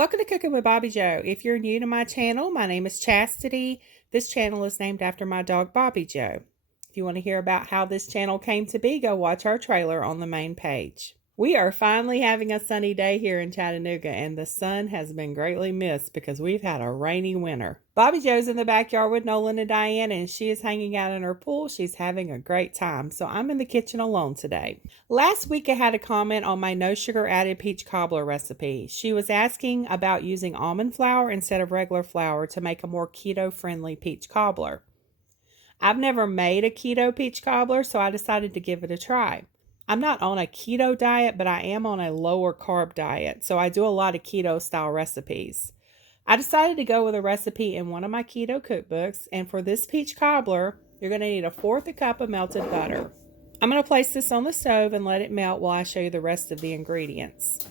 Welcome to Cooking with Bobbi Jo. If you're new to my channel, my name is Chastity. This channel is named after my dog Bobbi Jo. If you want to hear about how this channel came to be, go watch our trailer on the main page. We are finally having a sunny day here in Chattanooga, and the sun has been greatly missed because we've had a rainy winter. Bobbi Jo's in the backyard with Nolan and Diane, and she is hanging out in her pool. She's having a great time, so I'm in the kitchen alone today. Last week I had a comment on my no sugar added peach cobbler recipe. She was asking about using almond flour instead of regular flour to make a more keto friendly peach cobbler. I've never made a keto peach cobbler, so I decided to give it a try. I'm not on a keto diet, but I am on a lower carb diet, so I do a lot of keto style recipes. I decided to go with a recipe in one of my keto cookbooks, and for this peach cobbler, you're going to need 1/4 cup of melted butter. I'm going to place this on the stove and let it melt while I show you the rest of the ingredients.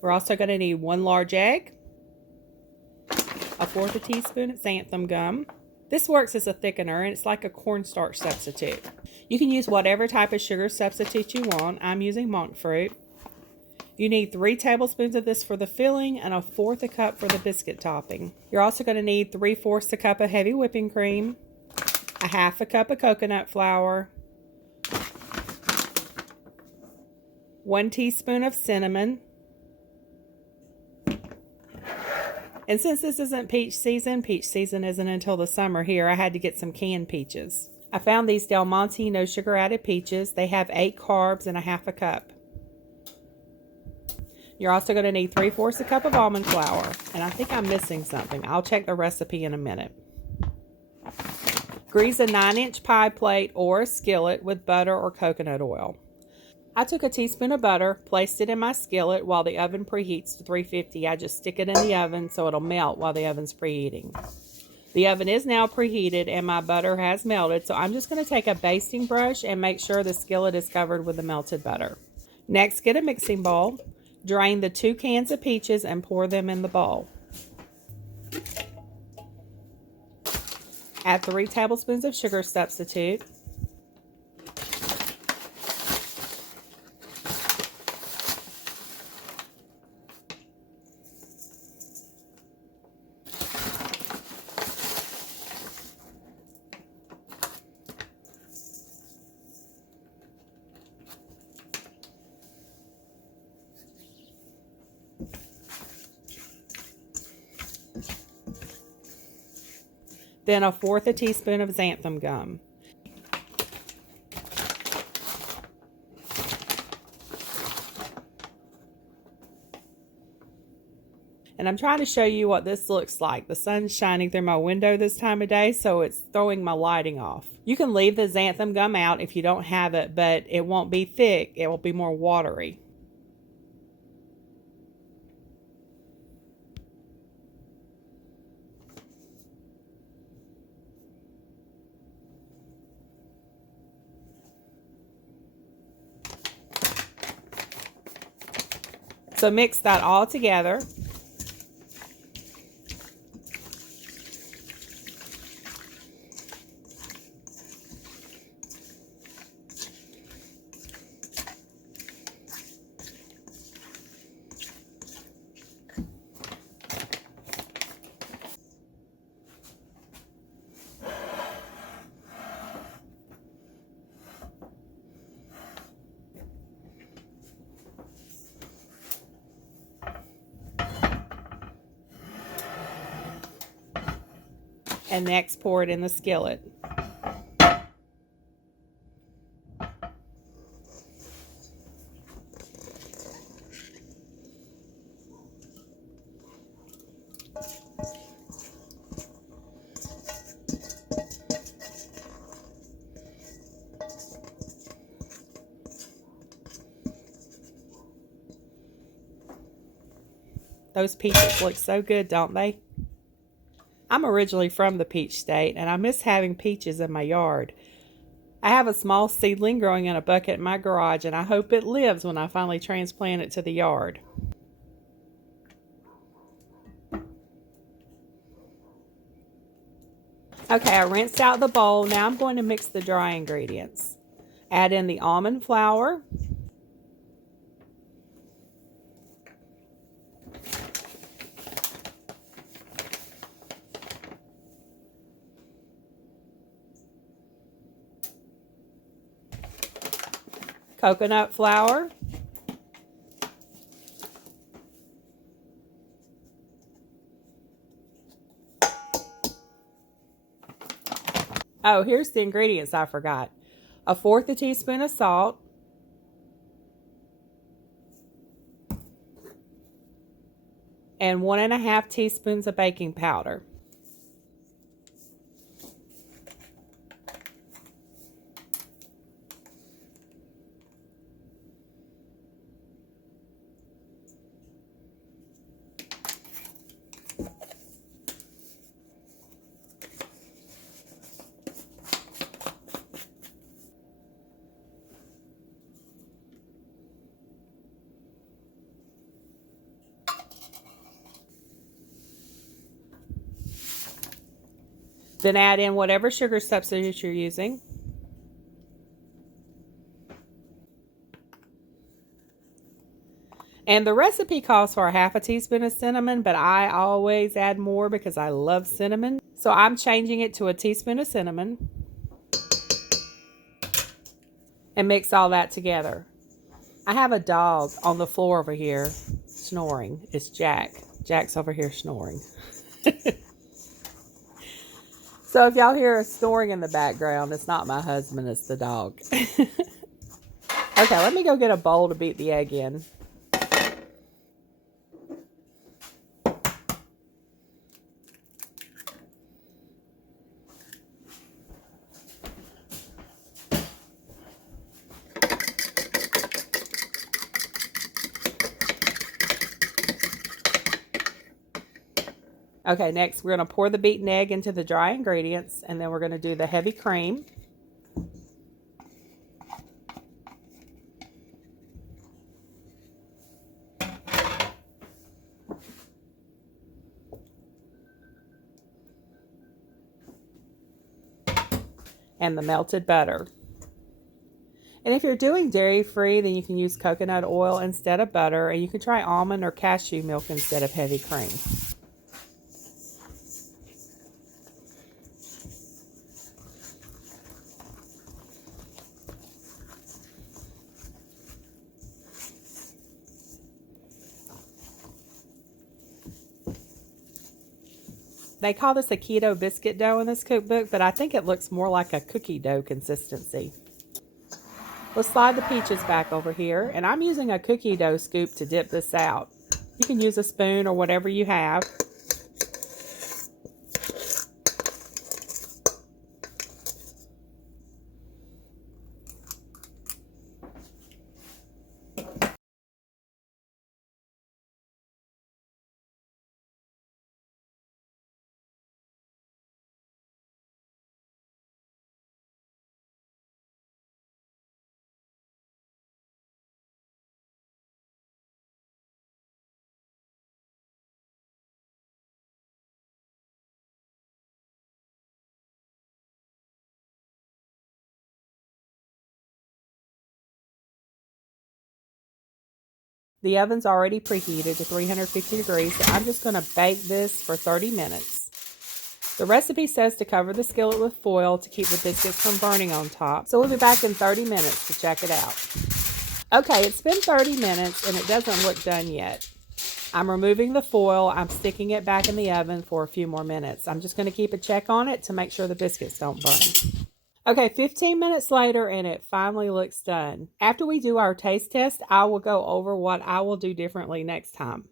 We're also going to need 1 large egg, 1/4 teaspoon of xanthan gum. This works as a thickener, and it's like a cornstarch substitute. You can use whatever type of sugar substitute you want. I'm using monk fruit. You need 3 tablespoons of this for the filling and 1/4 cup for the biscuit topping. You're also going to need 3/4 cup of heavy whipping cream, 1/2 cup of coconut flour, 1 teaspoon of cinnamon. And since this isn't peach season isn't until the summer here, I had to get some canned peaches. I found these Del Monte no sugar added peaches. They have 8 carbs and 1/2 cup. You're also going to need 3/4 cup of almond flour. And I think I'm missing something. I'll check the recipe in a minute. Grease a 9-inch pie plate or a skillet with butter or coconut oil. I took a teaspoon of butter, placed it in my skillet while the oven preheats to 350. I just stick it in the oven so it'll melt while the oven's preheating. The oven is now preheated and my butter has melted, so I'm just going to take a basting brush and make sure the skillet is covered with the melted butter. Next, get a mixing bowl. Drain the 2 cans of peaches and pour them in the bowl. Add 3 tablespoons of sugar substitute. Then 1/4 teaspoon of xanthan gum. And I'm trying to show you what this looks like. The sun's shining through my window this time of day, so it's throwing my lighting off. You can leave the xanthan gum out if you don't have it, but it won't be thick. It will be more watery. So mix that all together. And next pour it in the skillet. Those peaches look so good, don't they? I'm originally from the peach state, and I miss having peaches in my yard. I have a small seedling growing in a bucket in my garage, and I hope it lives when I finally transplant it to the yard. Okay, I rinsed out the bowl. Now I'm going to mix the dry ingredients. Add in the almond flour, coconut flour, oh, here's the ingredients I forgot. 1/4 teaspoon of salt, and 1½ teaspoons of baking powder. Then add in whatever sugar substitute you're using. And the recipe calls for 1/2 teaspoon of cinnamon, but I always add more because I love cinnamon. So I'm changing it to 1 teaspoon of cinnamon. And mix all that together. I have a dog on the floor over here snoring. It's Jack. Jack's over here snoring. So if y'all hear snoring in the background, it's not my husband, it's the dog. Okay, let me go get a bowl to beat the egg in. Okay, next we're going to pour the beaten egg into the dry ingredients, and then we're going to do the heavy cream. And the melted butter. And if you're doing dairy-free, then you can use coconut oil instead of butter, and you can try almond or cashew milk instead of heavy cream. They call this a keto biscuit dough in this cookbook, but I think it looks more like a cookie dough consistency. We'll slide the peaches back over here, and I'm using a cookie dough scoop to dip this out. You can use a spoon or whatever you have. The oven's already preheated to 350 degrees, so I'm just going to bake this for 30 minutes. The recipe says to cover the skillet with foil to keep the biscuits from burning on top, so we'll be back in 30 minutes to check it out. Okay, it's been 30 minutes and it doesn't look done yet. I'm removing the foil. I'm sticking it back in the oven for a few more minutes. I'm just going to keep a check on it to make sure the biscuits don't burn. Okay, 15 minutes later and it finally looks done. After we do our taste test, I will go over what I will do differently next time.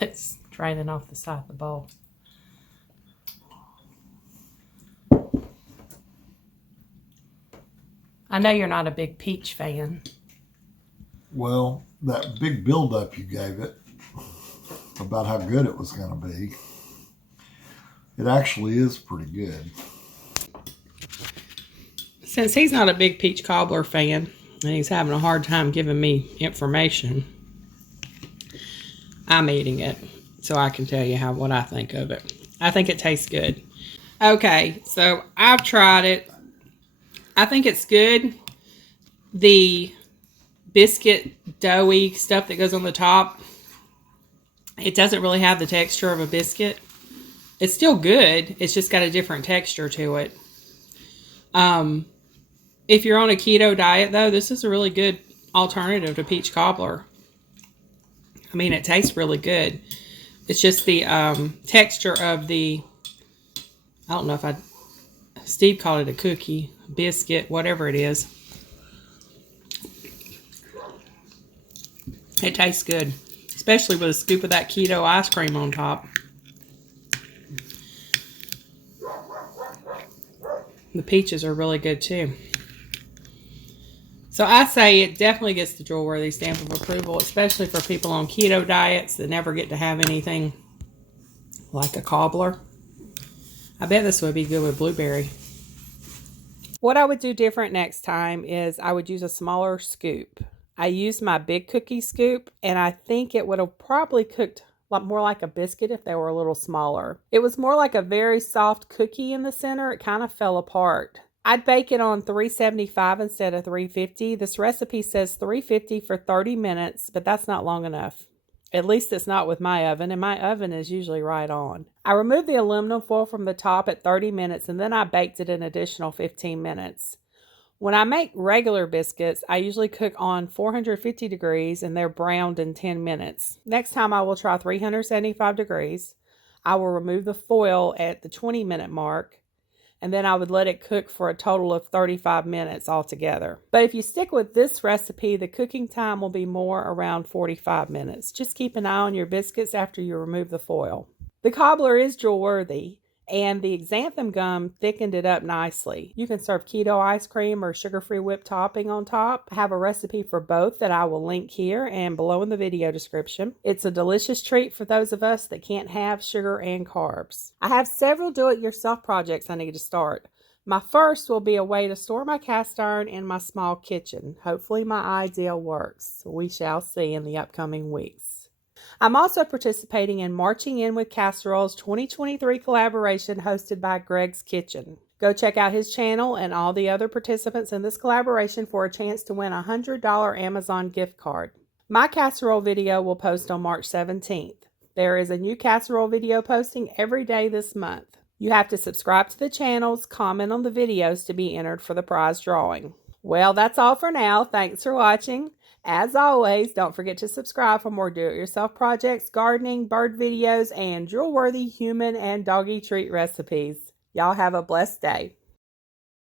It's draining off the side of the bowl. I know you're not a big peach fan. Well, that big buildup you gave it about how good it was going to be, it actually is pretty good. Since he's not a big peach cobbler fan, and he's having a hard time giving me information, I'm eating it so I can tell you what I think of it. I think it tastes good. Okay, so I've tried it. I think it's good. The biscuit doughy stuff that goes on the top, it doesn't really have the texture of a biscuit. It's still good. It's just got a different texture to it. If you're on a keto diet, though, this is a really good alternative to peach cobbler. I mean, it tastes really good. It's just the texture of the, I don't know if Steve called it a cookie, biscuit, whatever it is. It tastes good, especially with a scoop of that keto ice cream on top. The peaches are really good too. So I say it definitely gets the Drool-worthy stamp of approval, especially for people on keto diets that never get to have anything like a cobbler. I bet this would be good with blueberry. What I would do different next time is I would use a smaller scoop. I used my big cookie scoop, and I think it would have probably cooked more like a biscuit if they were a little smaller. It was more like a very soft cookie in the center. It kind of fell apart. I'd bake it on 375 instead of 350. This recipe says 350 for 30 minutes, but that's not long enough. At least it's not with my oven, and my oven is usually right on. I removed the aluminum foil from the top at 30 minutes, and then I baked it an additional 15 minutes. When I make regular biscuits, I usually cook on 450 degrees, and they're browned in 10 minutes. Next time I will try 375 degrees. I will remove the foil at the 20-minute mark, and then I would let it cook for a total of 35 minutes altogether. But if you stick with this recipe, the cooking time will be more around 45 minutes. Just keep an eye on your biscuits after you remove the foil. The cobbler is Drool-worthy, and the xanthan gum thickened it up nicely. You can serve keto ice cream or sugar-free whipped topping on top. I have a recipe for both that I will link here and below in the video description. It's a delicious treat for those of us that can't have sugar and carbs. I have several do-it-yourself projects I need to start. My first will be a way to store my cast iron in my small kitchen. Hopefully my idea works. We shall see in the upcoming weeks. I'm also participating in Marching In with Casseroles 2023 collaboration hosted by Greg's Kitchen. Go check out his channel and all the other participants in this collaboration for a chance to win a $100 Amazon gift card. My casserole video will post on March 17th. There is a new casserole video posting every day this month. You have to subscribe to the channels, comment on the videos to be entered for the prize drawing. Well, that's all for now. Thanks for watching. As always, don't forget to subscribe for more do-it-yourself projects, gardening, bird videos, and Drool-worthy human and doggy treat recipes. Y'all have a blessed day.